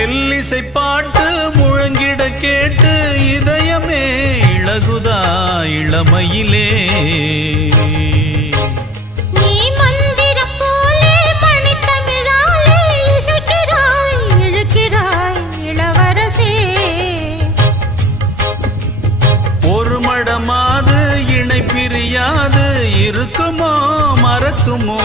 மெல்லிசை பாட்டு முழங்கிட கேட்டு இதயமே இளகுதா இளமையிலே. நீ மந்திரம் போலே மணித்தமிழாலே இசைக்கிறாய் இழுக்கிறாய் இளவரசே. ஒரு மடமாது இணை பிரியாது இருக்குமோ மறக்குமோ